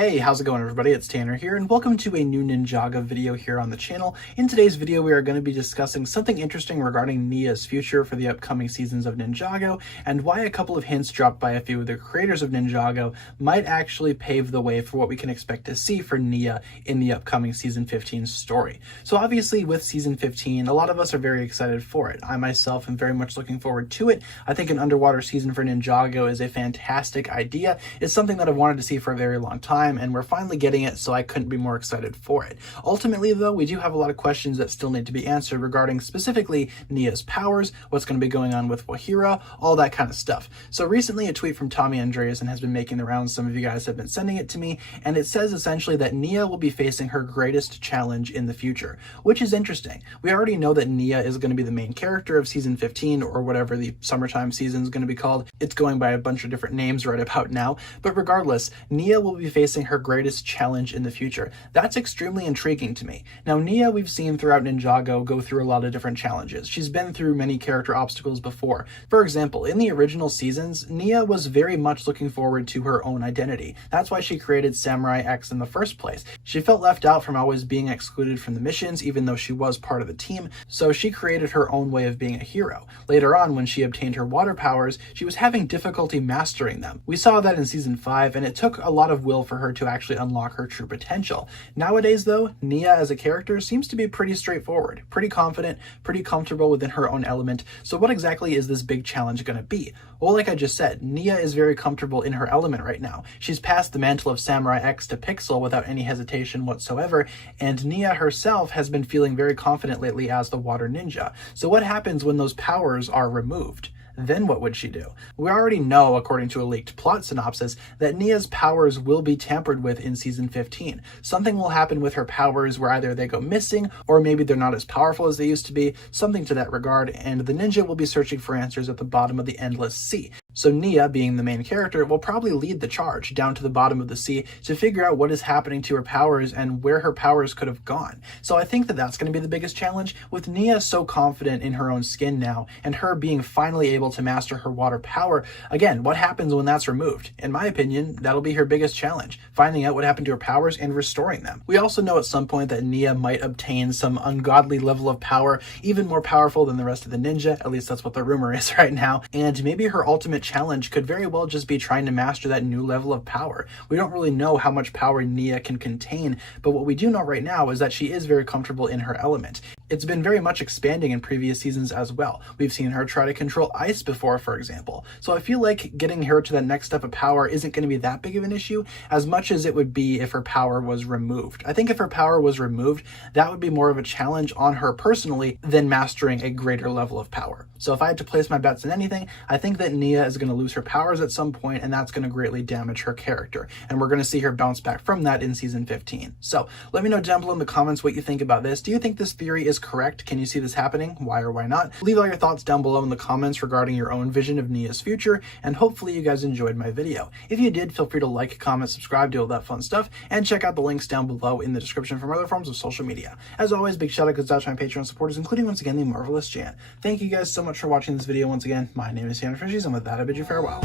Hey, how's it going everybody? It's Tanner here and welcome to a new Ninjago video here on the channel. In today's video we are going to be discussing something interesting regarding Nia's future for the upcoming seasons of Ninjago and why a couple of hints dropped by a few of the creators of Ninjago might actually pave the way for what we can expect to see for Nia in the upcoming season 15 story. So obviously with season 15 a lot of us are very excited for it. I myself am very much looking forward to it. I think an underwater season for Ninjago is a fantastic idea. It's something that I've wanted to see for a very long time, and we're finally getting it, so I couldn't be more excited for it. Ultimately though, we do have a lot of questions that still need to be answered regarding specifically Nia's powers, what's going to be going on with Wahira, all that kind of stuff. So recently a tweet from Tommy Andreasen has been making the rounds. Some of you guys have been sending it to me, and it says essentially that Nia will be facing her greatest challenge in the future, which is interesting. We already know that Nia is going to be the main character of season 15, or whatever the summertime season is going to be called. It's going by a bunch of different names right about now, but regardless, Nia will be facing her greatest challenge in the future. That's extremely intriguing to me. Now Nia, we've seen throughout Ninjago go through a lot of different challenges. She's been through many character obstacles before. For example, in the original seasons, Nia was very much looking forward to her own identity. That's why she created Samurai X in the first place. She felt left out from always being excluded from the missions, even though she was part of the team, so she created her own way of being a hero. Later on, when she obtained her water powers, she was having difficulty mastering them. We saw that in season 5, and it took a lot of will for her to actually unlock her true potential. Nowadays though, Nia as a character seems to be pretty straightforward, pretty confident, pretty comfortable within her own element. So what exactly is this big challenge going to be? Well, like I just said, Nia is very comfortable in her element right now. She's passed the mantle of Samurai X to Pixel without any hesitation whatsoever, and Nia herself has been feeling very confident lately as the water ninja. So what happens when those powers are removed? Then what would she do? We already know, according to a leaked plot synopsis, that Nia's powers will be tampered with in season 15. Something will happen with her powers where either they go missing, or maybe they're not as powerful as they used to be, something to that regard, and the ninja will be searching for answers at the bottom of the endless sea. So Nia, being the main character, will probably lead the charge down to the bottom of the sea to figure out what is happening to her powers and where her powers could have gone. So I think that that's going to be the biggest challenge, with Nia so confident in her own skin now, and her being finally able to master her water power. Again, what happens when that's removed? In my opinion, that'll be her biggest challenge, finding out what happened to her powers and restoring them. We also know at some point that Nia might obtain some ungodly level of power, even more powerful than the rest of the ninja, at least that's what the rumor is right now, and maybe her ultimate challenge could very well just be trying to master that new level of power. We don't really know how much power Nia can contain, but what we do know right now is that she is very comfortable in her element. It's been very much expanding in previous seasons as well. We've seen her try to control ice before, for example. So I feel like getting her to that next step of power isn't going to be that big of an issue as much as it would be if her power was removed. I think if her power was removed, that would be more of a challenge on her personally than mastering a greater level of power. So if I had to place my bets in anything, I think that Nia is going to lose her powers at some point, and that's going to greatly damage her character. And we're going to see her bounce back from that in season 15. So let me know down below in the comments what you think about this. Do you think this theory is correct? Can you see this happening? Why or why not? Leave all your thoughts down below in the comments regarding your own vision of Nia's future, and hopefully you guys enjoyed my video. If you did, feel free to like, comment, subscribe, do all that fun stuff, and check out the links down below in the description from other forms of social media. As always, big shout out goes out to my Patreon supporters, including once again the Marvelous Jan. Thank you guys so much for watching this video once again. My name is TannerFishies, and with that I bid you farewell.